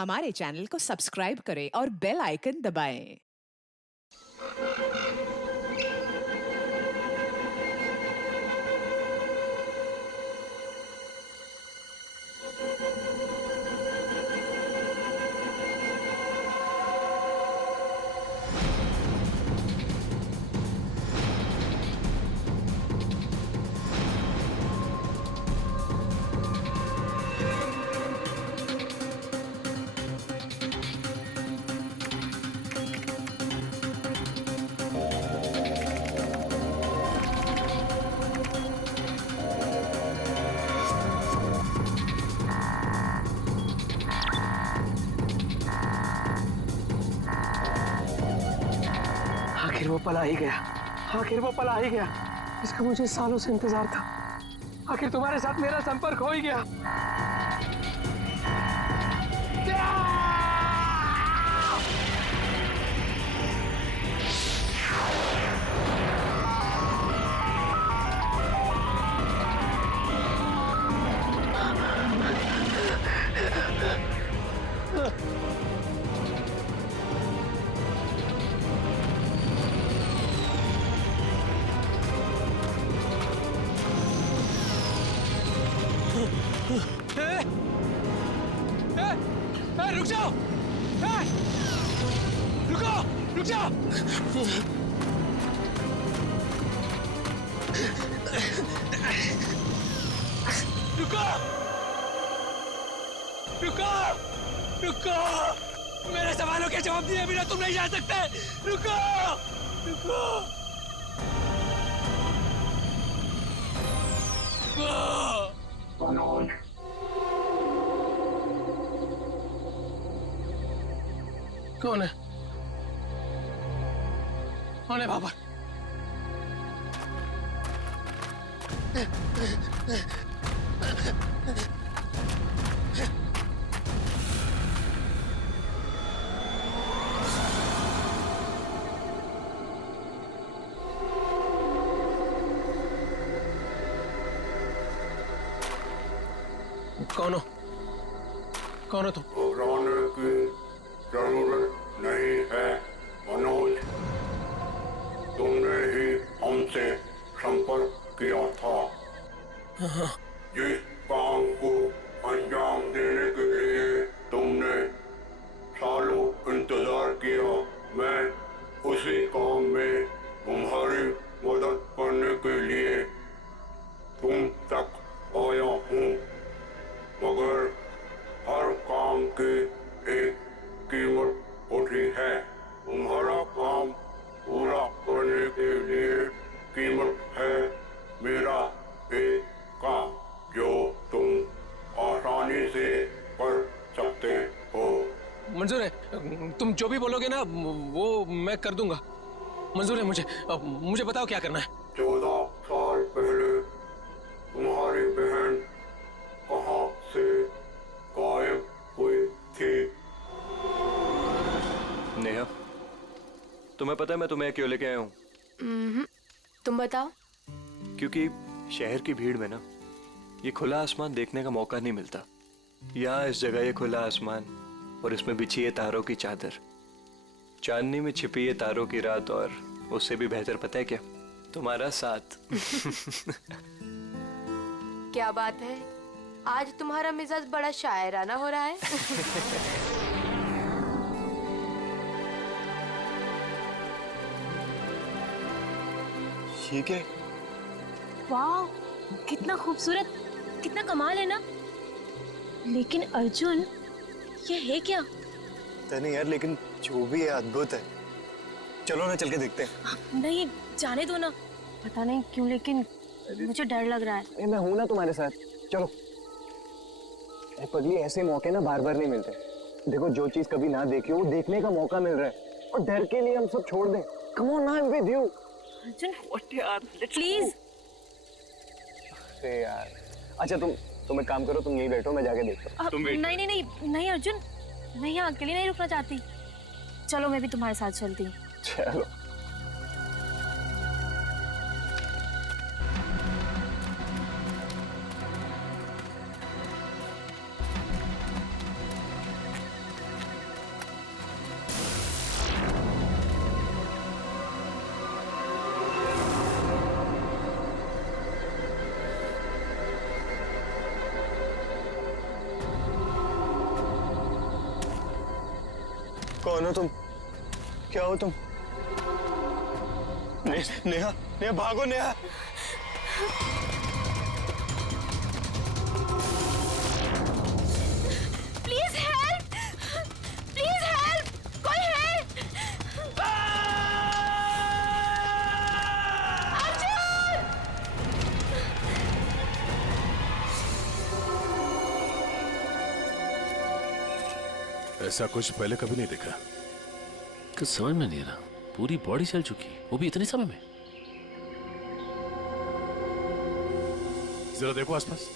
हमारे चैनल को सब्सक्राइब करें और बेल आइकन दबाएं। आखिर वो पल आ ही गया। आखिर वो पल आ ही गया। इसका मुझे सालों से इंतजार था। आखिर तुम्हारे साथ मेरा संपर्क हो ही गया। रुक जाओ! रुको! रुक जाओ! रुको! रुको! रुको! मेरे सवालों के जवाब दिए बिना तुम नहीं जा सकते। रुको! रुको! रुको! कौन है? कौन है बाबर? कौन हो? कौन हो तुम? घबराने की जरूरत नहीं है मनोज। तुमने ही हमसे संपर्क किया था। जिस काम को अंजाम देने के लिए तुमने सालों इंतजार किया, मैं उसी काम में तुम्हारी मदद करने के लिए तुम तक आया हूँ। मगर हर काम की एक कीमत होती है। तुम्हारा काम पूरा करने के लिए कीमत है मेरा एक काम जो तुम आसानी से कर सकते हो। मंजूर है, तुम जो भी बोलोगे ना वो मैं कर दूंगा। मंजूर है मुझे। मुझे बताओ क्या करना है। 14 साल पहले तुम्हारी बहन कहाँ से गायब हुई थी? नेहा, तुम्हें पता है मैं तुम्हें क्यों लेके आया हूँ? तुम बताओ। क्योंकि शहर की भीड़ में ना ये खुला आसमान देखने का मौका नहीं मिलता। यहाँ इस जगह ये खुला आसमान और इसमें बिछी है तारों की चादर, चांदनी में छिपी है तारों की रात, और उससे भी बेहतर पता है क्या? तुम्हारा साथ। क्या बात है, आज तुम्हारा मिजाज बड़ा शायराना हो रहा है। ठीक है। वाह, कितना खूबसूरत, कितना कमाल है ना। लेकिन अर्जुन, ये है क्या? पता नहीं यार, लेकिन जो भी है अद्भुत है। चलो ना चल के देखते हैं। नहीं, जाने दो ना। पता नहीं क्यों लेकिन मुझे डर लग रहा है। मैं हूं ना तुम्हारे साथ, चलो। पगली, ऐसे मौके ना बार बार नहीं मिलते। देखो, जो चीज कभी ना देखी हो वो देखने का मौका मिल रहा है, और डर के लिए हम सब छोड़ दें? Come on, I am with you. Arjun, please. अरे यार, अच्छा तुम एक काम करो, तुम यहीं बैठो, मैं जाके देखता हूँ। नहीं नहीं नहीं नहीं अर्जुन, मैं यहाँ अकेली नहीं रुकना चाहती। चलो, मैं भी तुम्हारे साथ चलती हूँ। चलो। कौन हो तुम? क्या हो तुम? नेहा, नेहा भागो Neha. Please help, please help, कोई हेल्प। ऐसा कुछ पहले कभी नहीं देखा। कुछ समझ में नहीं आ रहा, पूरी बॉडी चल चुकी, वो भी इतने समय में। जरा देखो आसपास।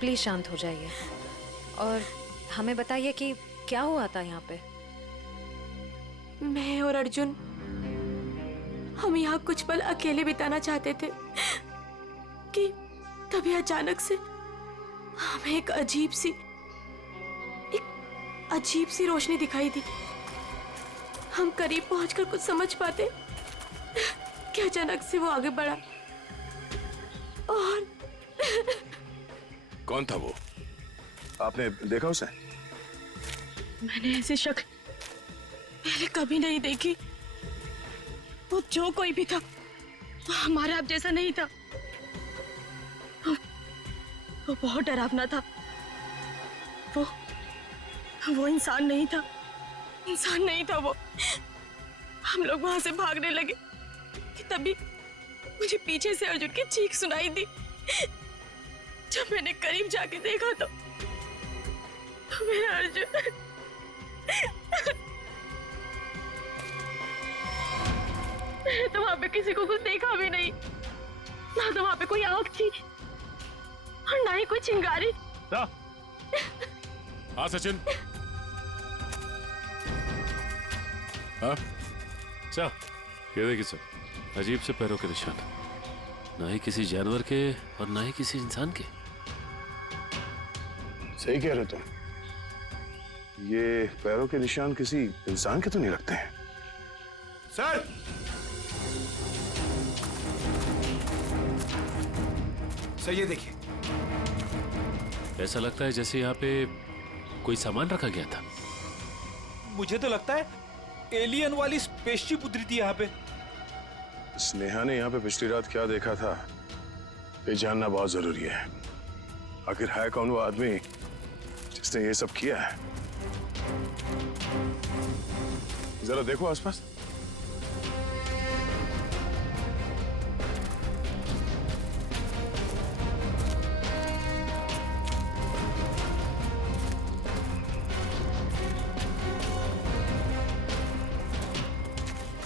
प्लीज शांत हो जाइए और हमें बताइए कि क्या हुआ था यहाँ पे। मैं और अर्जुन हम यहाँ कुछ पल अकेले बिताना चाहते थे कि तभी अचानक से हमें एक अजीब सी रोशनी दिखाई दी। हम करीब पहुंचकर कुछ समझ पाते कि अचानक से वो आगे बढ़ा और कौन था वो? आपने देखा उसे? मैंने ऐसी शक्ल पहले कभी नहीं देखी। वो जो कोई भी था वो हमारा आप जैसा नहीं था। वो बहुत डरावना था। वो इंसान नहीं था, इंसान नहीं था वो। हम लोग वहां से भागने लगे कि तभी मुझे पीछे से अर्जुन की चीख सुनाई दी। जब मैंने करीब जाके देखा तो मेरा अर्जुन मैंने तो वहां पे किसी को कुछ देखा भी नहीं, ना तो वहां पे कोई आग थी और ना ही कोई चिंगारी। हाँ सचिन। हाँ सर, ये देखिए सर, अजीब से पैरों के निशान, ना ही किसी जानवर के और ना ही किसी इंसान के। सही कह रहे हो तुम। ये पैरों के निशान किसी इंसान के तो नहीं लगते हैं। सर, सर ये देखिए। ऐसा लगता है जैसे यहाँ पे कोई सामान रखा गया था। मुझे तो लगता है एलियन वाली स्पेसशिप उतरी थी यहाँ पे। स्नेहा ने यहाँ पे पिछली रात क्या देखा था ये जानना बहुत जरूरी है। आखिर है कौन वो आदमी जिसने ये सब किया है? जरा देखो आसपास।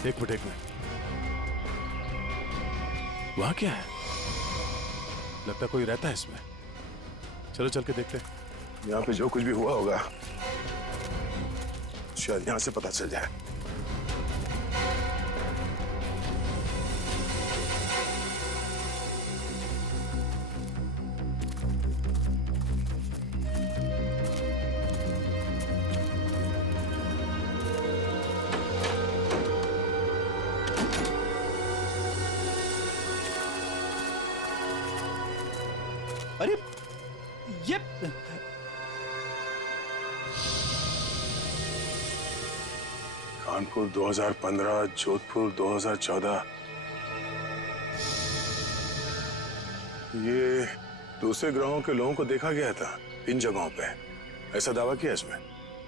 एक मिनट वहां क्या है? लगता कोई रहता है इसमें। चलो चल के देखते हैं। यहाँ पे जो कुछ भी हुआ होगा शायद यहाँ से पता चल जाए। अरे ये कानपुर 2015, जोधपुर 2014। ये दूसरे ग्रहों के लोगों को देखा गया था इन जगहों पे, ऐसा दावा किया इसमें।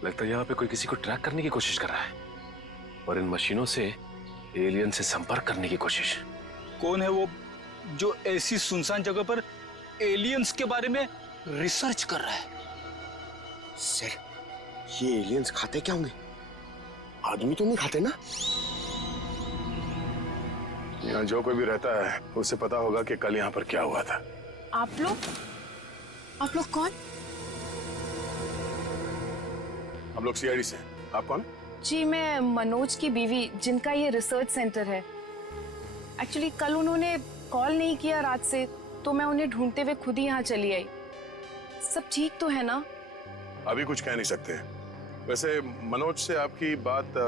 लगता है यहाँ पे कोई किसी को ट्रैक करने की कोशिश कर रहा है और इन मशीनों से एलियन से संपर्क करने की कोशिश। कौन है वो जो ऐसी सुनसान जगह पर एलियंस के बारे में रिसर्च कर रहा है? सर, ये एलियंस खाते क्या होंगे? आदमी तो नहीं खाते ना? यहाँ जो कोई भी रहता है उसे पता होगा कि कल यहाँ पर क्या हुआ था। आप लोग कौन? हम लोग सीआईडी से। आप कौन? जी, मैं मनोज की बीवी, जिनका ये रिसर्च सेंटर है। एक्चुअली कल उन्होंने कॉल नहीं किया रात से, तो मैं उन्हें ढूंढते हुए खुद ही यहाँ चली आई। सब ठीक तो है ना? अभी कुछ कह नहीं सकते, वैसे मनोज से आपकी बात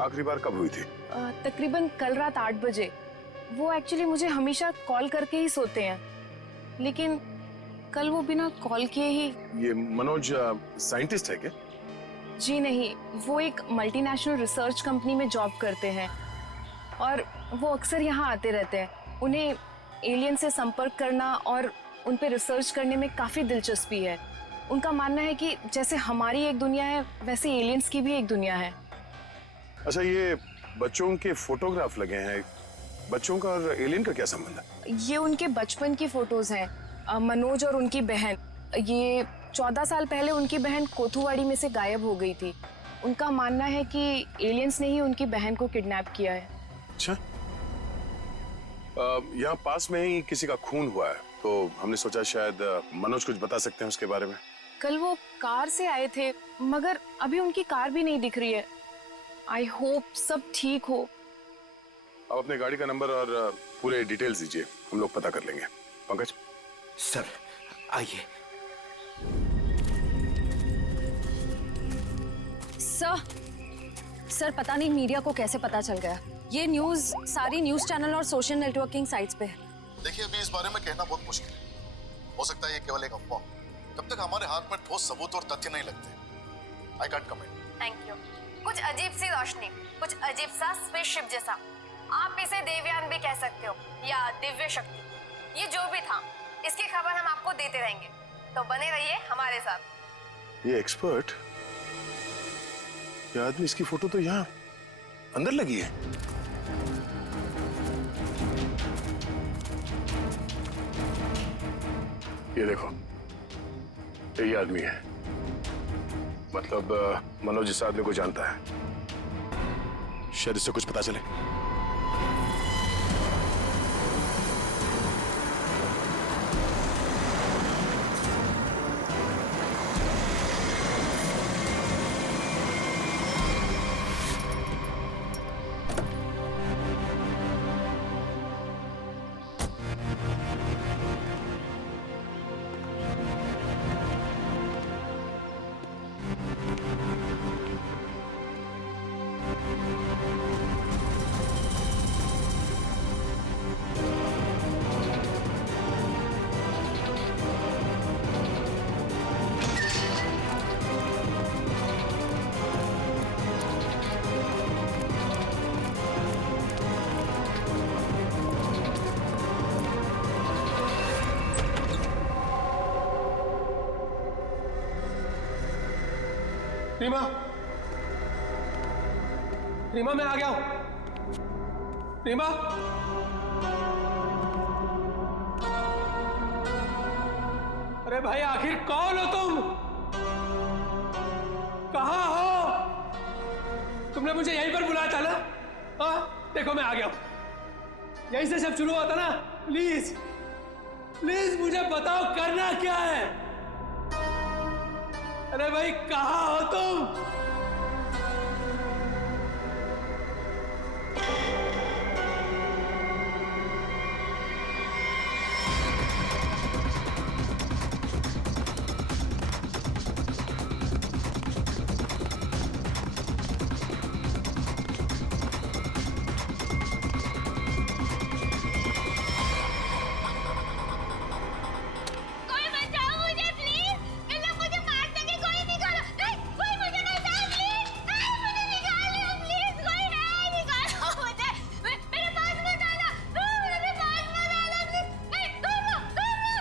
आखिरी बार कब हुई थी? तकरीबन कल रात 8 बजे। वो एक्चुअली मुझे हमेशा कॉल करके ही सोते हैं, लेकिन कल वो बिना कॉल किए ही। ये मनोज साइंटिस्ट है क्या? जी नहीं, वो एक मल्टीनेशनल रिसर्च कंपनी में जॉब करते हैं और वो अक्सर यहाँ आते रहते हैं। उन्हें एलियन से संपर्क करना और उन पे रिसर्च करने में काफ़ी दिलचस्पी है। उनका मानना है कि जैसे हमारी एक दुनिया है वैसे एलियंस की भी एक दुनिया है। अच्छा, ये बच्चों के फोटोग्राफ लगे हैं, बच्चों का और एलियन का क्या संबंध है? ये उनके बचपन की फोटोज हैं, मनोज और उनकी बहन। ये 14 साल पहले उनकी बहन कोथुवाड़ी में से गायब हो गई थी। उनका मानना है कि एलियंस ने ही उनकी बहन को किडनैप किया है। अच्छा, यहाँ पास में ही किसी का खून हुआ है, तो हमने सोचा शायद मनोज कुछ बता सकते हैं उसके बारे में। कल वो कार से आए थे, मगर अभी उनकी कार भी नहीं दिख रही है। आई होप सब ठीक हो। आप अपने गाड़ी का नंबर और पूरे डिटेल्स दीजिए, हम लोग पता कर लेंगे। पंकज सर आइए। सर पता नहीं मीडिया को कैसे पता चल गया। ये न्यूज़ सारी न्यूज़ चैनल और सोशल नेटवर्किंग साइट्स पे है। देखिए, अभी इस बारे में कहना बहुत मुश्किल है। हो सकता है ये केवल एक अफवाह। जब तक हमारे हाथ में ठोस सबूत और तथ्य नहीं लगते, I can't comment. Thank you. कुछ अजीब सी रोशनी, कुछ अजीब सा स्पेसशिप जैसा, आप इसे देवयान भी कह सकते हो या दिव्य शक्ति। ये जो भी था, इसकी खबर हम आपको देते रहेंगे, तो बने रहिए हमारे साथ। ये एक्सपर्ट, ये आदमी, इसकी फोटो तो यहाँ अंदर लगी है। ये देखो, यही आदमी है। मतलब मनोज इस आदमी को जानता है। शायद इससे कुछ पता चले। रीमा, रीमा मैं आ गया हूं। रीमा, अरे भाई आखिर कौन हो तुम? कहां हो? तुमने मुझे यहीं पर बुलाया था ना? हाँ, देखो मैं आ गया हूं। यहीं से सब शुरू हुआ था ना? प्लीज प्लीज मुझे बताओ करना क्या है? अरे भाई कहां हो तुम?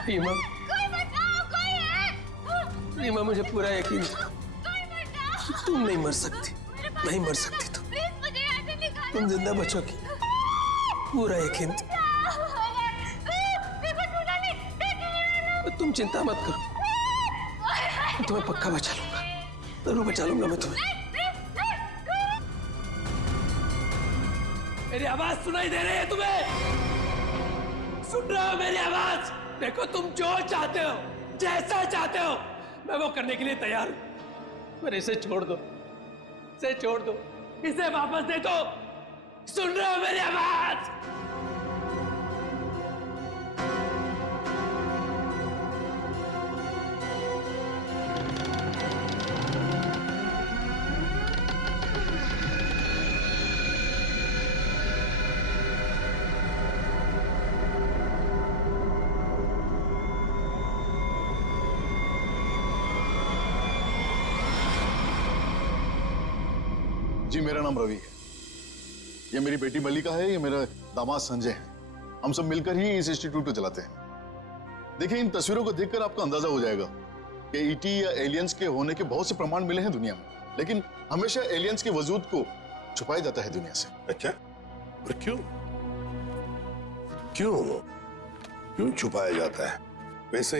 रीमा, रीमा मुझे पूरा यकीन था तुम नहीं मर सकती, नहीं मर सकती तुम जिंदा बचोगी, पूरा यकीन था। तुम चिंता मत करो, मैं तुम्हें पक्का बचा लूंगा, जरूर बचा लूंगा मैं तुम्हें। मेरी आवाज सुनाई दे रही है तुम्हें? सुन रहे हो मेरी आवाज? देखो तुम जो चाहते हो, जैसा चाहते हो, मैं वो करने के लिए तैयार हूं, पर इसे छोड़ दो, इसे छोड़ दो, इसे वापस दे दो। सुन रहे हो मेरी आवाज? जी मेरा नाम रवि है। ये मेरी बेटी मल्लिका है, ये मेरा दामाद संजय है। हम सब मिलकर ही इस इंस्टीट्यूट को चलाते हैं। देखिए, इन तस्वीरों को देखकर आपको अंदाजा हो जाएगा कि ईटी या एलियंस के होने के बहुत से प्रमाण मिले हैं दुनिया में, लेकिन हमेशा एलियंस के वजूद को छुपाया जाता है दुनिया से। अच्छा, और क्यों क्यों क्यों छुपाया जाता है? वैसे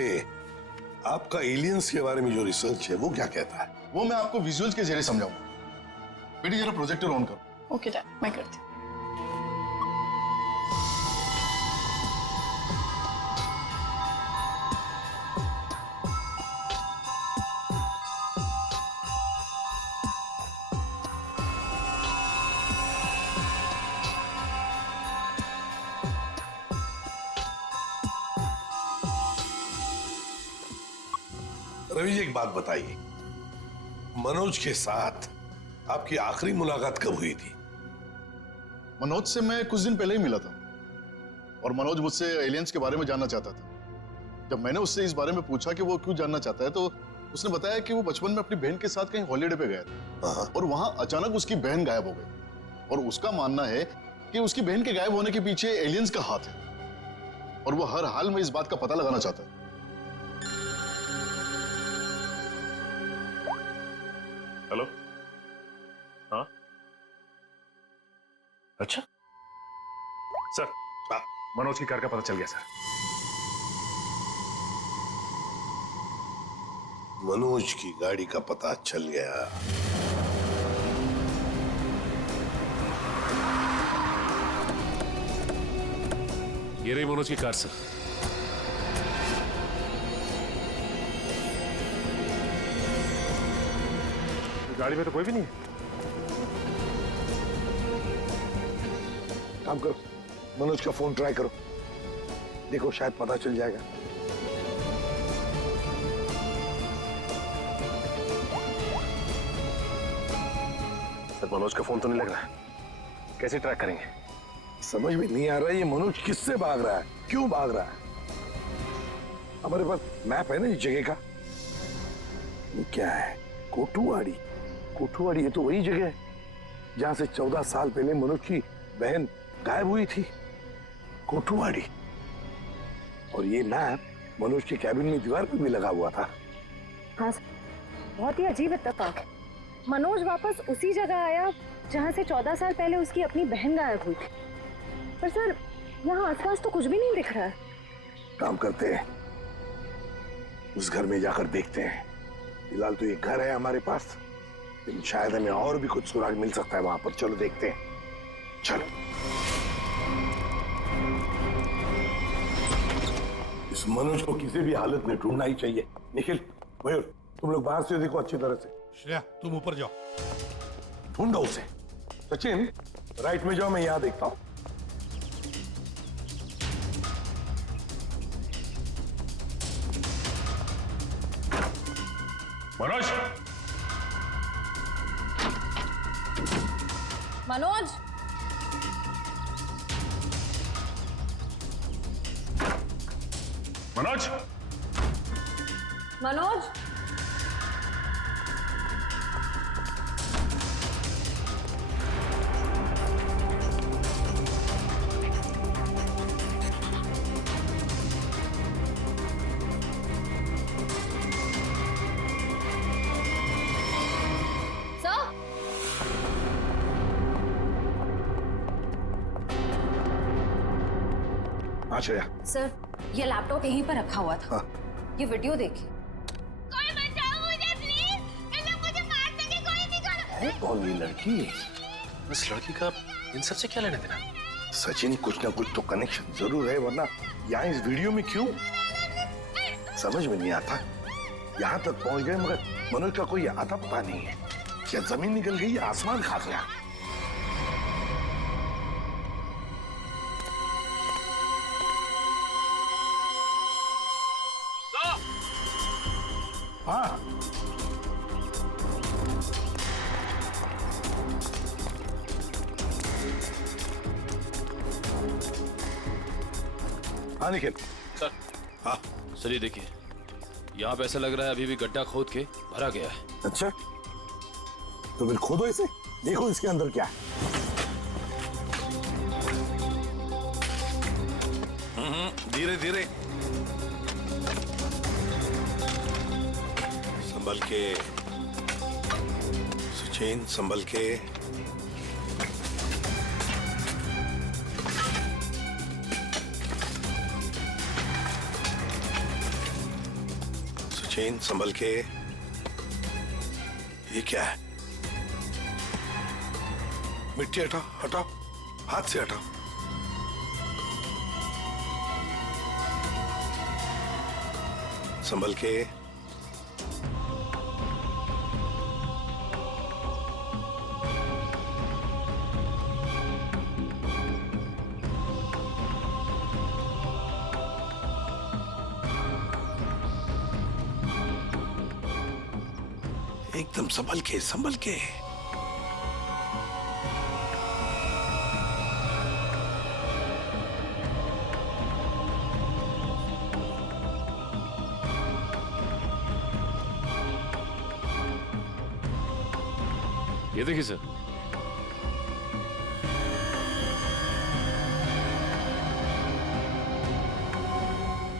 आपका एलियंस के बारे में जो रिसर्च है वो क्या कहता है? वो मैं आपको विजुअल्स के जरिए समझाऊंगा। बेटी जरा प्रोजेक्टर ऑन करो। ओके डैड, मैं करती हूँ। रवि जी, एक बात बताइए, मनोज के साथ आपकी आखिरी मुलाकात कब हुई थी? मनोज से मैं कुछ दिन पहले ही मिला था और मनोज मुझसे एलियंस के बारे में जानना चाहता था। जब मैंने उससे इस बारे में पूछा कि वो क्यों जानना चाहता है, तो उसने बताया कि वो बचपन में अपनी बहन के साथ कहीं हॉलीडे पे गया था और वहां अचानक उसकी बहन गायब हो गई और उसका मानना है कि उसकी बहन के गायब होने के पीछे एलियंस का हाथ है और वो हर हाल में इस बात का पता लगाना चाहता है। हेलो, हाँ, अच्छा सर, मनोज की कार का पता चल गया सर। मनोज की गाड़ी का पता चल गया। ये रही मनोज की कार सर। गाड़ी में तो कोई भी नहीं है। काम करो, मनोज का फोन ट्राई करो, देखो शायद पता चल जाएगा। सर, मनोज का फोन तो नहीं लग रहा है, कैसे ट्रैक करेंगे? समझ में नहीं आ रहा है ये मनोज किससे भाग रहा है, क्यों भाग रहा है? हमारे पास मैप है ना इस जगह का। ये क्या है? कोठुवाड़ी। कोठुवाड़ी, ये तो वही जगह है जहां से 14 साल पहले मनोज की बहन गायब हुई थी। कोठुवाड़ी। और ये मैप मनोज के कैबिन में दीवार पर भी लगा हुआ था। हाँ, बहुत ही अजीब इत्तेफाक। मनोज वापस उसी जगह आया जहां से 14 साल पहले उसकी अपनी बहन गायब हुई थी। पर सर, यहाँ आसपास तो कुछ भी नहीं दिख रहा है। काम करते हैं, उस घर में जाकर देखते हैं। फिलहाल तो ये घर है हमारे पास, लेकिन शायद हमें और भी कुछ सुराग मिल सकता है वहां पर। चलो देखते हैं, चलो। इस मनोज को किसी भी हालत में ढूंढना ही चाहिए। निखिल, मयूर, तुम लोग बाहर से देखो अच्छी तरह से। श्रेया, तुम ऊपर जाओ, ढूंढो उसे। सचिन, राइट में जाओ, मैं यहां देखता हूं। मनोज, मनोज, मनोज, मनोज, श्रेया। सर, ये लैपटॉप यहीं पर रखा हुआ था। ये वीडियो देखिए। कोई बचाओ मुझे प्लीज, इन लोग मुझे मार देंगे, कोई निकालो। है कौन ये लड़की? इस लड़की का इन सब से क्या लेना देना? सचिन, कुछ ना कुछ तो कनेक्शन जरूर है, वरना यहाँ इस वीडियो में क्यों? समझ में नहीं आता। यहाँ तक पहुंच गए मगर मनोज का कोई आता पता नहीं है। क्या जमीन निकल गई या आसमान खा गया? हाँ, हाँ निखिल। सर, हाँ सर, ये देखिए, यहाँ पे ऐसा लग रहा है अभी भी गड्ढा खोद के भरा गया है। अच्छा, तो फिर खोदो इसे, देखो इसके अंदर क्या है। धीरे धीरे, संभल के सचिन, संभल के। सचिन, संभल के। ये क्या है? मिट्टी हटाओ, हटाओ, हाथ से हटाओ। संभल के। एकदम संभल के, संभल के। ये देखिए सर,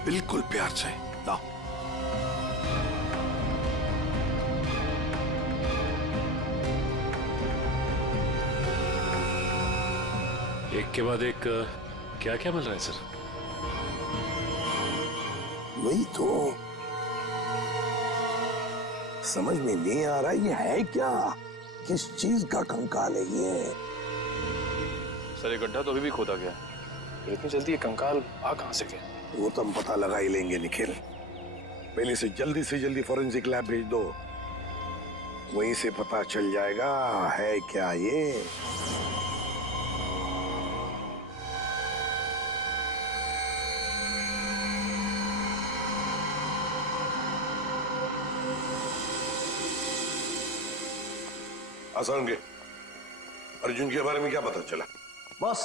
बिल्कुल प्यार से लाओ। एक के बाद एक क्या क्या मिल रहा है सर? वही तो समझ में नहीं आ रहा, ये है क्या? किस चीज का कंकाल है ये? सर ये गड्ढा तो अभी भी खोदा गया, फिर इतनी जल्दी ये कंकाल आ कहां से गया? वो तो हम पता लगा ही लेंगे निखिल। पहले से जल्दी फॉरेंसिक लैब भेज दो, वहीं से पता चल जाएगा है क्या ये। आसान के अर्जुन के बारे में क्या पता चला? बॉस,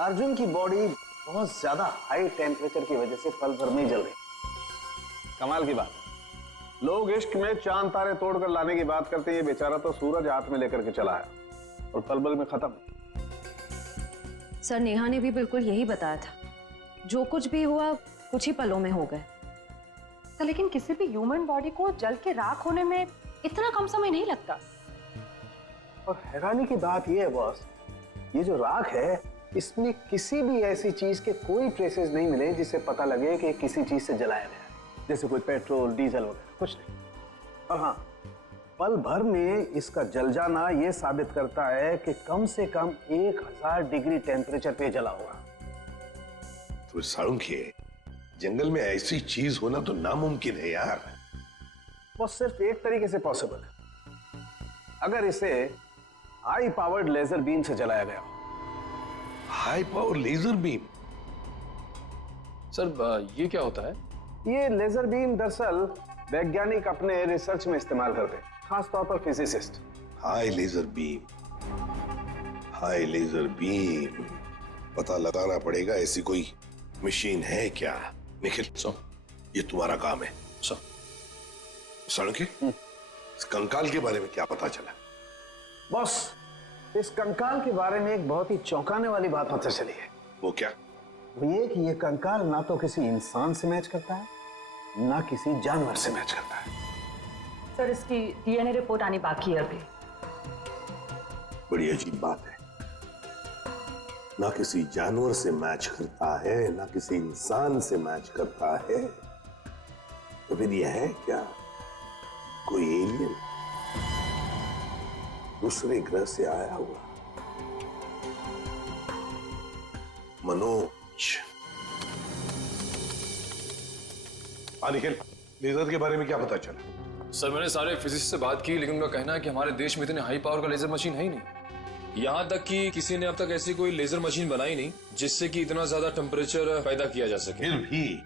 अर्जुन की बॉडी बहुत ज्यादा हाई टेम्परेचर की वजह से पल भर में जल गई। कमाल की बात, लोग इश्क में चांद तारे तोड़कर लाने की बात करते हैं, ये बेचारा तो सूरज हाथ में लेकर के चला आया और पल भर में खत्म। सर नेहा ने भी बिल्कुल यही बताया था, जो कुछ भी हुआ कुछ ही पलों में हो गए। तो लेकिन किसी भी ह्यूमन बॉडी को जल के राख होने में इतना कम समय नहीं लगता। और हैरानी की बात यह है बॉस, ये जो राख है इसमें किसी भी ऐसी चीज के कोई ट्रेसेस नहीं मिले जिससे पता लगे कि किसी चीज से जलाया गया है, जैसे कोई पेट्रोल डीजल वगैरह, कुछ नहीं। और हाँ, पल भर में इसका जल जाना यह साबित करता है कि कम से कम 1000 डिग्री टेम्परेचर पे जला होगा। तो साळुंखे, जंगल में ऐसी चीज होना तो नामुमकिन है यार। बस सिर्फ एक तरीके से पॉसिबल है, अगर इसे हाई पावर्ड लेजर बीम से जलाया गया। High power laser beam? Sir ये क्या होता है? ये लेजर बीम दरअसल वैज्ञानिक अपने रिसर्च में इस्तेमाल करते हैं, खासतौर पर physicist. High laser beam, high laser beam, पता लगाना पड़ेगा ऐसी कोई मशीन है क्या। निखिल, ये तुम्हारा काम है। साळुंखे, इस कंकाल के बारे में क्या पता चला? बॉस, इस कंकाल के बारे में एक बहुत ही चौंकाने वाली बात पता चली है। वो क्या? वो ये कि ये कंकाल ना तो किसी इंसान से मैच करता है, ना किसी जानवर से मैच करता है। सर इसकी डीएनए रिपोर्ट आनी बाकी है अभी। बड़ी अजीब बात है, ना किसी जानवर से मैच करता है, ना किसी इंसान से मैच करता है। तो फिर यह है क्या? कोई एलियन दूसरे ग्रह से आया हुआ? मनोज, निखिल, लेजर के बारे में क्या पता चला? सर मैंने सारे फिजिसिस्ट से बात की, लेकिन उनका कहना है कि हमारे देश में इतने हाई पावर का लेजर मशीन है ही नहीं। यहाँ तक कि किसी ने अब तक ऐसी कोई लेजर मशीन बनाई नहीं जिससे कि इतना ज्यादा टेम्परेचर पैदा किया जा सके। फिर भी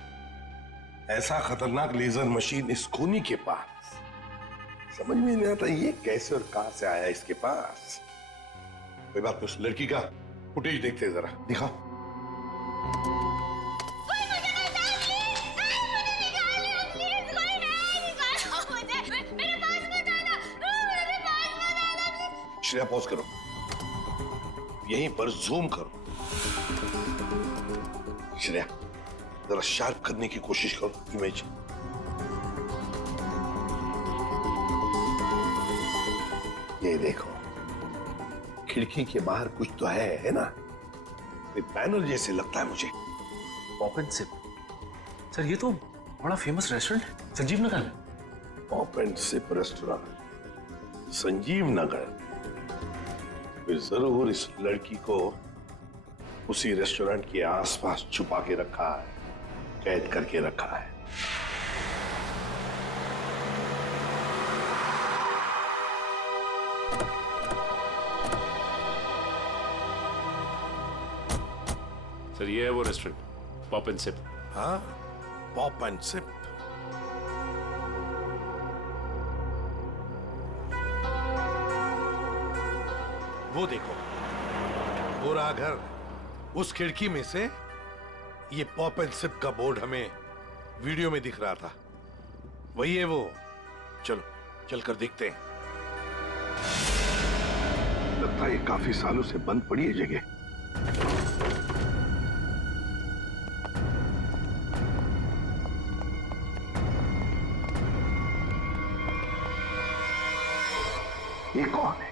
ऐसा खतरनाक लेजर मशीन इस खूनी के पास, समझ में नहीं आता ये कैसे और कहां से आया इसके पास। कोई बात नहीं, उस लड़की का फुटेज देखते हैं जरा, दिखाओ। श्रेया पॉज करो, यहीं पर जूम करो। श्रेया जरा शार्प करने की कोशिश करो इमेज। ये देखो, खिड़की के बाहर कुछ तो है ना? बैनर जैसे लगता है मुझे। Pop and SIP. सर ये तो बड़ा फेमस रेस्टोरेंट है संजीव नगर में। Pop and sip restaurant Sanjeev Nagar. फिर जरूर इस लड़की को उसी रेस्टोरेंट के आसपास छुपा के रखा है, कैद करके रखा है। सर ये है वो रेस्टोरेंट, पॉप एंड सिप। हाँ, पॉप एंड सिप। वो देखो, वो रहा घर। उस खिड़की में से ये पॉप एंड सिप का बोर्ड हमें वीडियो में दिख रहा था। वही है वो। चलो चलकर देखते हैं। लगता है काफी सालों से बंद पड़ी है जगह। ये कौन है?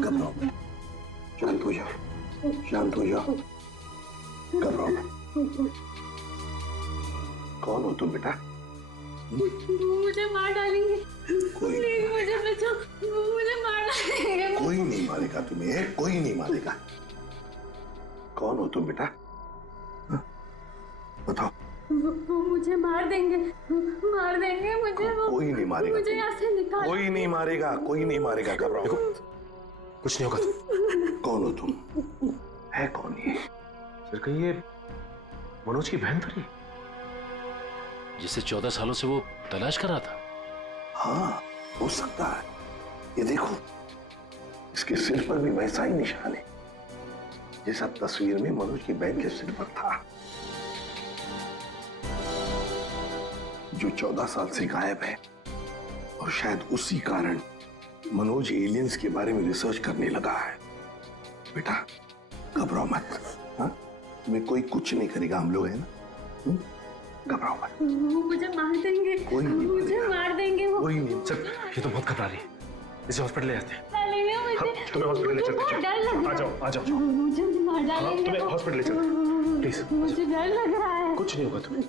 घबराओ मत, शांत हो जाओ, शांत हो जाओ, घबराओ मत। कौन हो तुम बेटा? मुझे मार डालेंगे। प्लीज मुझे बचाओ, मुझे मार डालेंगे। कोई नहीं मारेगा तुम्हें, कोई नहीं मारेगा। कौन हो तुम बेटा? बताओ। वो मुझे मार देंगे, मार देंगे मुझे। कोई नहीं मारेगा, मुझे यहाँ से निकाल। कोई नहीं मारेगा, कोई नहीं मारेगा। घबराओ, कुछ नहीं होगा। कौन हो तुम? है कौन ये? सर कहीं ये मनोज की बहन तो नहीं, जिसे 14 सालों से वो तलाश कर रहा था? हाँ, हो सकता है। ये देखो, इसके सिर पर भी वैसा ही निशान है जैसा तस्वीर में मनोज की बहन के सिर पर था, जो 14 साल से गायब है। और शायद उसी कारण मनोज एलियंस के बारे में रिसर्च करने लगा है। बेटा घबराओ मत, हाँ? तुम्हें कोई कुछ नहीं करेगा, हम लोग हैं ना। घबराओ मत। वो मुझे मार देंगे, कोई नहीं मुझे मार देंगे वो। कोई नहीं। सर ये तो बहुत घबरा रही है, इसे हॉस्पिटल ले जाते हैं। डालेंगे मुझे, तुम्हें हॉस्पिटल ले चलते हैं। डर लग रहा है। आ जाओ, आ जाओ। मुझे मार डालेंगे। तुम्हें हॉस्पिटल ले चलते हैं, प्लीज। मुझे डर लग रहा है। कुछ नहीं होगा तुम्हें।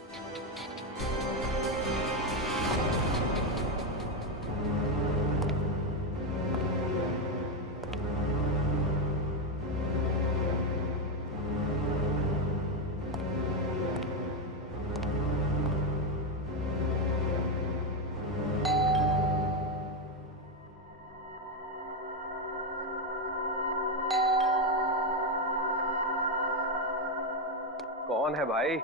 कौन है भाई?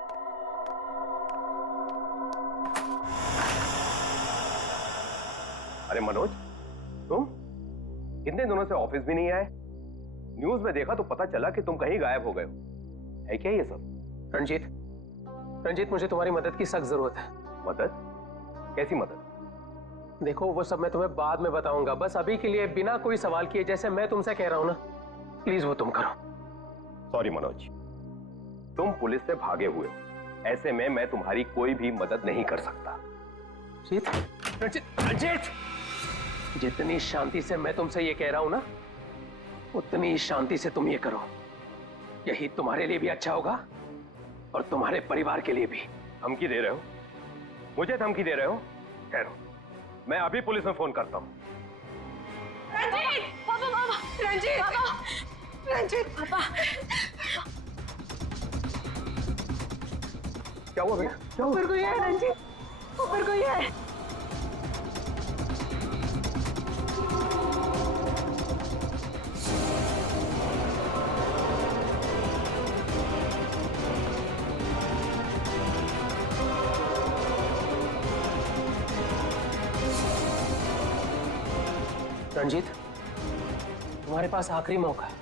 अरे मनोज, तुम कितने दिनों से ऑफिस भी नहीं आए? न्यूज में देखा तो पता चला कि तुम कहीं गायब हो गए हो। है क्या ये सब? रंजीत मुझे तुम्हारी मदद की सख्त जरूरत है। मदद? कैसी मदद? देखो वो सब मैं तुम्हें बाद में बताऊंगा, बस अभी के लिए बिना कोई सवाल किए जैसे मैं तुमसे कह रहा हूं ना, प्लीज वो तुम करो। सॉरी मनोज, तुम पुलिस से भागे हुए हो, ऐसे में मैं तुम्हारी कोई भी मदद नहीं कर सकता। रंजीत, जितनी शांति से मैं तुमसे ये कह रहा हूं ना, उतनी शांति से तुम ये करो। यही तुम्हारे लिए भी अच्छा होगा और तुम्हारे परिवार के लिए भी। धमकी दे रहे हो? मुझे धमकी दे रहे हो? ठहरो, मैं अभी पुलिस में फोन करता हूं। रंजीत, पापा, पापा, रंजीत, पापा, रंजीत, पापा। क्या हुआ बेटा? क्या हुआ? ऊपर कोई है रंजीत, ऊपर कोई है। रणजीत, तुम्हारे पास आखिरी मौका है।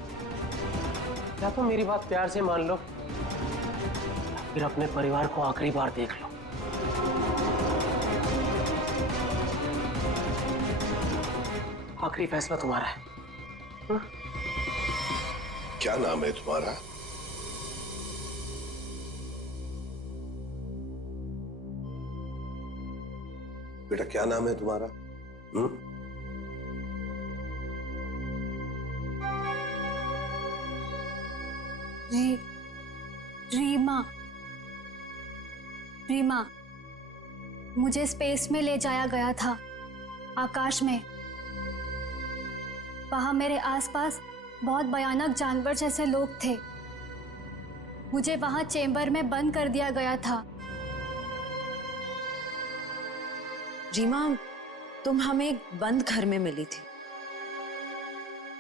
या तो मेरी बात प्यार से मान लो, या फिर अपने परिवार को आखिरी बार देख लो। आखिरी फैसला तुम्हारा है। हा? क्या नाम है तुम्हारा? बेटा क्या नाम है तुम्हारा? रीमा। रीमा, मुझे स्पेस में ले जाया गया था, आकाश में। वहां मेरे आसपास बहुत भयानक जानवर जैसे लोग थे। मुझे वहां चेंबर में बंद कर दिया गया था। रीमा, तुम हमें एक बंद घर में मिली थी।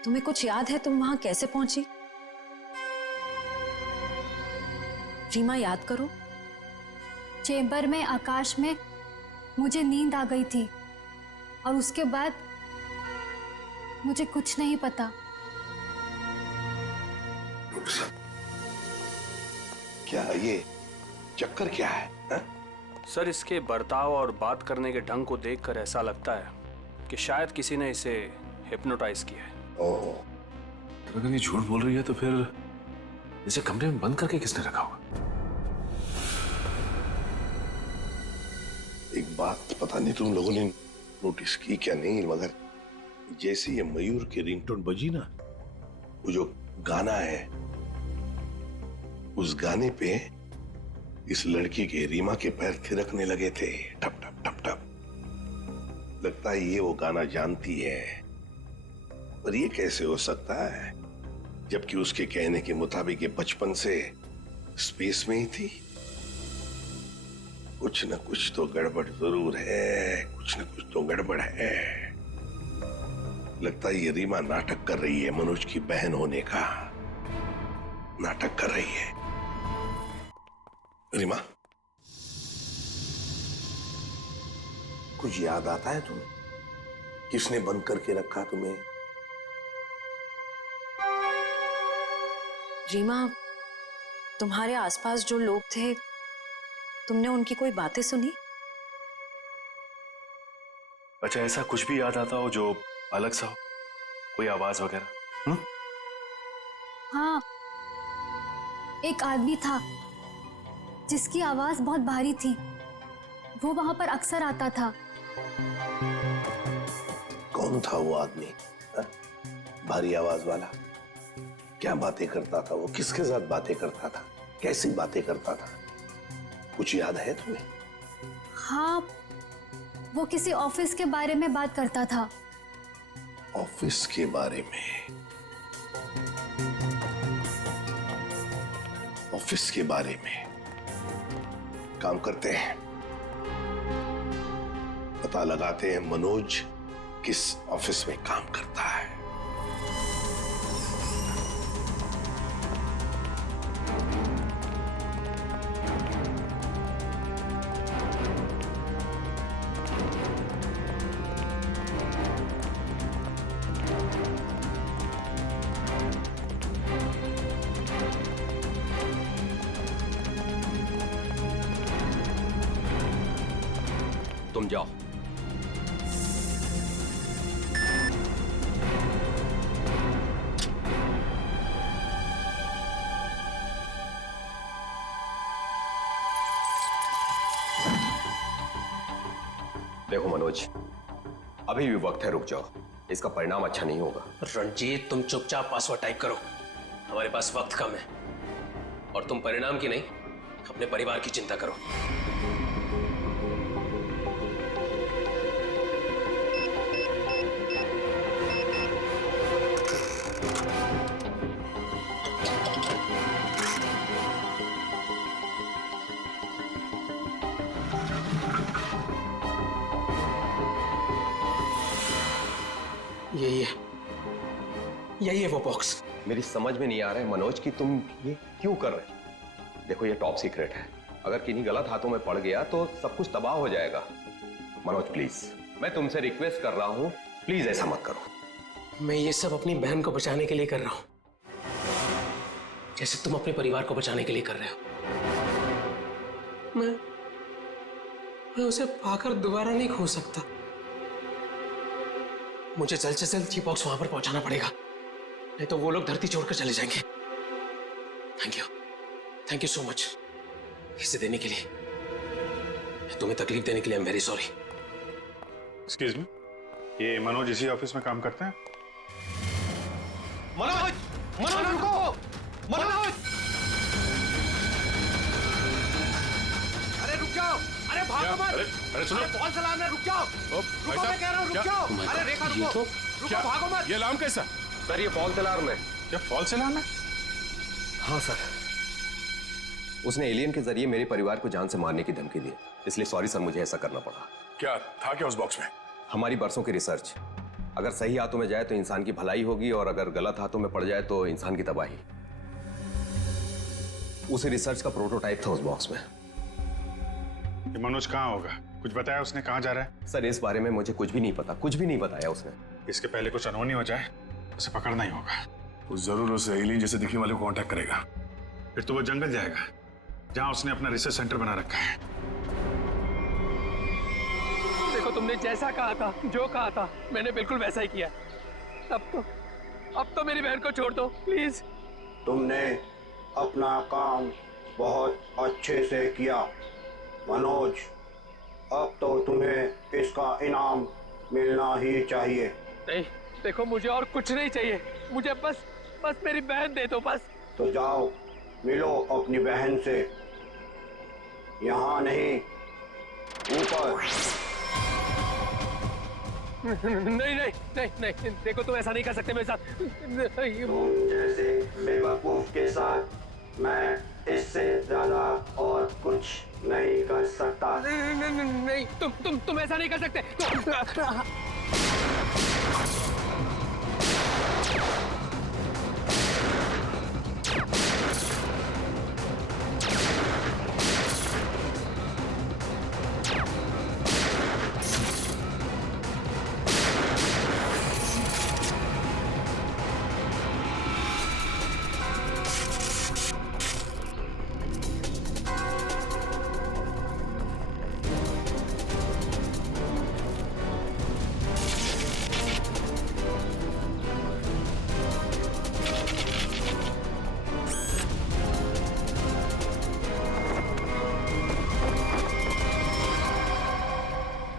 तुम्हें कुछ याद है तुम वहां कैसे पहुंची? रीमा, याद करो। चेंबर में आकाश में मुझे नींद आ गई थी और उसके बाद मुझे कुछ नहीं पता। क्या ये चक्कर क्या है? सर, इसके बर्ताव और बात करने के ढंग को देखकर ऐसा लगता है कि शायद किसी ने इसे हिप्नोटाइज किया है। ओह। अगर ये झूठ बोल रही है तो फिर इसे कमरे में बंद करके किसने रखा होगा? एक बात पता नहीं तुम लोगों ने नोटिस की क्या नहीं, मगर जैसे ये मयूर की रिंगटोन बजी ना, वो जो गाना है, उस गाने पे इस लड़की के रीमा के पैर थिरकने लगे थे, टप टप टप टप। लगता है ये वो गाना जानती है, पर ये कैसे हो सकता है जबकि उसके कहने के मुताबिक ये बचपन से स्पेस में ही थी। कुछ न कुछ तो गड़बड़ जरूर है, कुछ न कुछ तो गड़बड़ है। लगता है ये रीमा नाटक कर रही है, मनोज की बहन होने का नाटक कर रही है। रीमा, कुछ याद आता है तुम्हें? किसने बंद करके रखा तुम्हें? रीमा, तुम्हारे आसपास जो लोग थे, तुमने उनकी कोई बातें सुनी? अच्छा, ऐसा कुछ भी याद आता हो जो अलग सा हो, कोई आवाज वगैरह? हाँ, एक आदमी था जिसकी आवाज बहुत भारी थी। वो वहां पर अक्सर आता था। कौन था वो आदमी? भारी आवाज वाला? क्या बातें करता था वो? किसके साथ बातें करता था? कैसी बातें करता था? कुछ याद है तुम्हें? हाँ, वो किसी ऑफिस के बारे में बात करता था। ऑफिस के बारे में? ऑफिस के बारे में? काम करते हैं, पता लगाते हैं मनोज किस ऑफिस में काम करता है। तुम जाओ। देखो मनोज, अभी भी वक्त है, रुक जाओ। इसका परिणाम अच्छा नहीं होगा। रणजीत, तुम चुपचाप पासवर्ड टाइप करो। हमारे पास वक्त कम है और तुम परिणाम की नहीं, अपने परिवार की चिंता करो। यही है वो बॉक्स। मेरी समझ में नहीं आ रहा है मनोज कि तुम ये क्यों कर रहे हो। देखो, ये टॉप सीक्रेट है। अगर किन्हीं गलत हाथों में पड़ गया तो सब कुछ तबाह हो जाएगा। मनोज प्लीज, मैं तुमसे रिक्वेस्ट कर रहा हूं, प्लीज ऐसा मत करो। मैं ये सब अपनी बहन को बचाने के लिए कर रहा हूं, जैसे तुम अपने परिवार को बचाने के लिए कर रहे हो। मैं उसे पाकर दोबारा नहीं खो सकता। मुझे जल्द से जल्द जी-बॉक्स वहां पर पहुंचाना पड़ेगा, नहीं तो वो लोग धरती छोड़कर चले जाएंगे। थैंक यू सो मच इसे देने के लिए, तुम्हें तकलीफ देने के लिए। I am very sorry. Excuse me, ये मनोज इसी ऑफिस में काम करते हैं? मनोज, मनोज रुको, मनोज! अरे रुक जाओ, अरे भागो मत! अरे सुनो, फॉल्स अलार्म है, रुक जाओ! रुको, मैं कह रहा हूँ, रुक जाओ! अरे रेखा रुको, रुको, भागो मत! ये अलार्म कैसा? सर ये फॉल्स अलार्म है। क्या फॉल्स अलार्म है? हाँ सर, उसने एलियन के जरिए मेरे परिवार को जान से मारने की धमकी दी, इसलिए सॉरी सर, मुझे ऐसा करना पड़ा। क्या था क्या उस बॉक्स में? हमारी बरसों की रिसर्च, अगर सही हाथों में जाए तो इंसान की भलाई होगी, और अगर गलत हाथों में पड़ जाए तो इंसान की तबाही। उसी रिसर्च का प्रोटोटाइप था उस बॉक्स में। ये मनोज कहाँ होगा? कुछ बताया उसने कहाँ जा रहा है? सर इस बारे में मुझे कुछ भी नहीं पता, कुछ भी नहीं बताया उसने। इसके पहले कुछ अनहोनी हो जाए, उसे पकड़ना ही होगा। वो जरूर उस एलियन जैसे दिखने वाले को कांटेक्ट करेगा, फिर तो वो जंगल जाएगा जहां उसने अपना रिसर्च सेंटर बना रखा है। देखो, तुमने जैसा कहा था, जो कहा था, मैंने बिल्कुल वैसा ही किया। अब तो मेरी बहन को छोड़ दो प्लीज। तुमने अपना काम बहुत अच्छे से किया मनोज, अब तो तुम्हें इसका इनाम मिलना ही चाहिए। नहीं, देखो मुझे और कुछ नहीं चाहिए, मुझे बस मेरी बहन दे दो बस। तो जाओ मिलो अपनी बहन से, यहाँ नहीं, ऊपर। नहीं, देखो तुम ऐसा नहीं कर सकते मेरे साथ। तुम जैसे बेवकूफ के साथ मैं इससे ज्यादा और कुछ नहीं कर सकता। नहीं, तुम ऐसा नहीं कर सकते।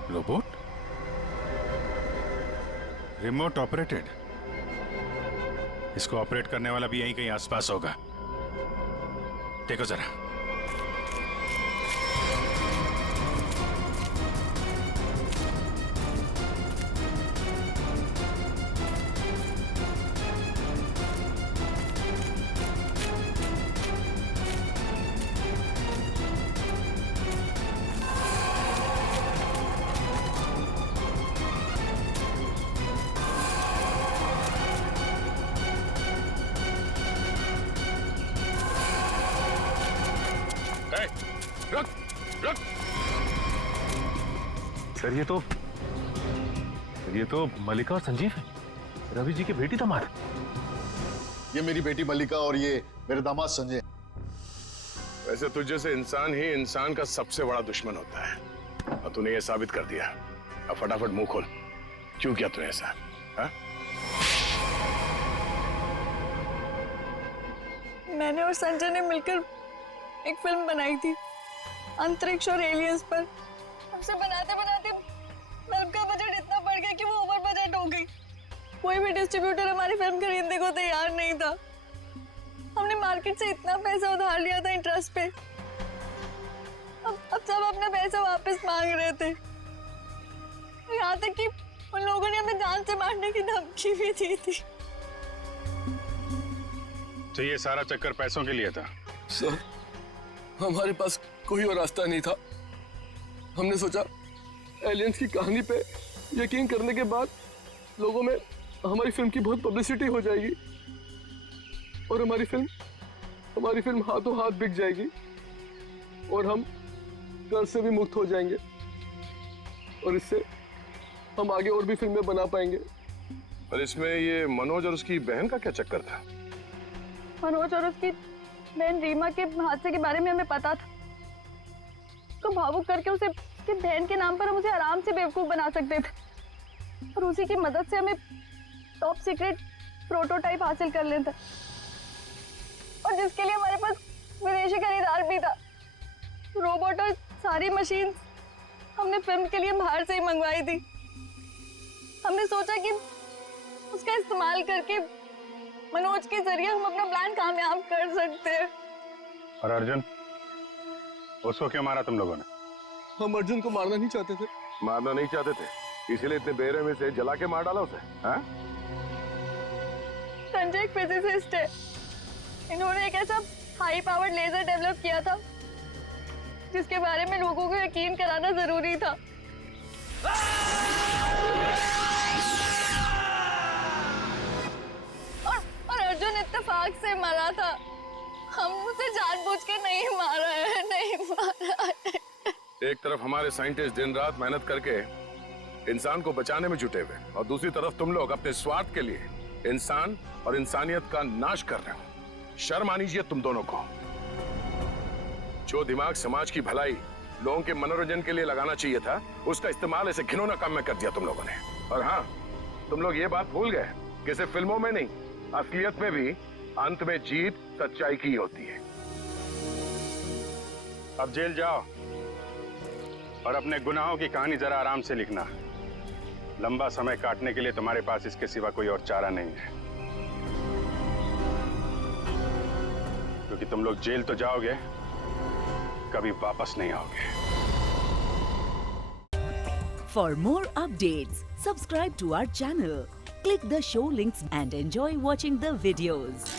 रोबोट? Remote operated? इसको ऑपरेट करने वाला भी यहीं कहीं आसपास होगा। देखो जरा। सर ये तो मल्लिका और संजीव है, रवि जी की बेटी दामाद। ये मेरी बेटी मल्लिका और ये मेरे दामाद संजय। वैसे तुझे से इंसान ही इंसान का सबसे बड़ा दुश्मन होता है, और तूने ये साबित कर दिया। अब फटाफट मुंह खोल, क्यों किया तूने ऐसा? हा? मैंने और संजय ने मिलकर एक फिल्म बनाई थी अंतरिक्ष और एलियंस पर। हमसे बनाते बनाते फिल्म का बजट इतना बढ़ गया कि वो ओवर बजट हो गई। कोई भी डिस्ट्रीब्यूटर हमारी फिल्म खरीदने को तैयार नहीं था। हमने मार्केट से इतना पैसा उधार लिया था इंटरेस्ट पे। अब सब अपना पैसा वापस मांग रहे थे। यहाँ तक कि उन लोगों ने हमें जान से मारने की धमकी भी दी थी। तो ये सारा चक्कर पैसों के लिए था? सर, हमारे पास कोई और रास्ता नहीं था। हमने सोचा एलियंस की कहानी पे यकीन करने के बाद लोगों में हमारी फिल्म की बहुत पब्लिसिटी हो जाएगी और हमारी फिल्म हाथों हाथ बिक जाएगी और हम कर्ज से भी मुक्त हो जाएंगे और इससे हम आगे और भी फिल्में बना पाएंगे। पर इसमें ये मनोज और उसकी बहन का क्या चक्कर था? मनोज और उसकी बहन रीमा के हादसे के बारे में हमें पता था। तो भावुक करके उसे उसकी बहन के नाम पर हम उसे आराम से बेवकूफ बना सकते थे और उसी की मदद से हमें टॉप सीक्रेट प्रोटोटाइप हासिल कर लेते और जिसके लिए हमारे पास विदेशी खरीदार भी था। रोबोट और सारी मशीन हमने फिल्म के लिए बाहर से ही मंगवाई थी। हमने सोचा कि उसका इस्तेमाल करके मनोज के जरिए हम अपना प्लान कामयाब कर सकते हैं। और अर्जुन, उसको क्यों मारा तुम लोगों ने? हम अर्जुन को मारना नहीं चाहते थे। मारना नहीं चाहते थे, इसीलिए इतने बेरहमी से जला के मार डाला उसे? हाँ? संजय एक फिजिसिस्ट है। इन्होंने एक ऐसा हाई पावर्ड लेजर डेवलप किया था जिसके बारे में लोगों को यकीन कराना जरूरी था। और अर्जुन इत्तेफाक से मरा था। हम उसे जानबूझ के नहीं मारा है, नहीं मारा है। एक तरफ हमारे साइंटिस्ट दिन रात मेहनत करके इंसान को बचाने में जुटे हुए और दूसरी तरफ तुम लोग अपने स्वार्थ के लिए इंसान और इंसानियत का नाश कर रहे हो। शर्म आनी चाहिए तुम दोनों को। जो दिमाग समाज की भलाई, लोगों के मनोरंजन के लिए लगाना चाहिए था, उसका इस्तेमाल ऐसे घिनौना काम में कर दिया तुम लोगों ने। और हाँ, तुम लोग ये बात भूल गए कि सिर्फ फिल्मों में नहीं, असलियत में भी अंत में जीत सच्चाई की होती है। अब जेल जाओ और अपने गुनाहों की कहानी जरा आराम से लिखना। लंबा समय काटने के लिए तुम्हारे पास इसके सिवा कोई और चारा नहीं है, क्योंकि तुम लोग जेल तो जाओगे, कभी वापस नहीं आओगे। For more updates, subscribe to our channel, click the show links and enjoy watching the videos.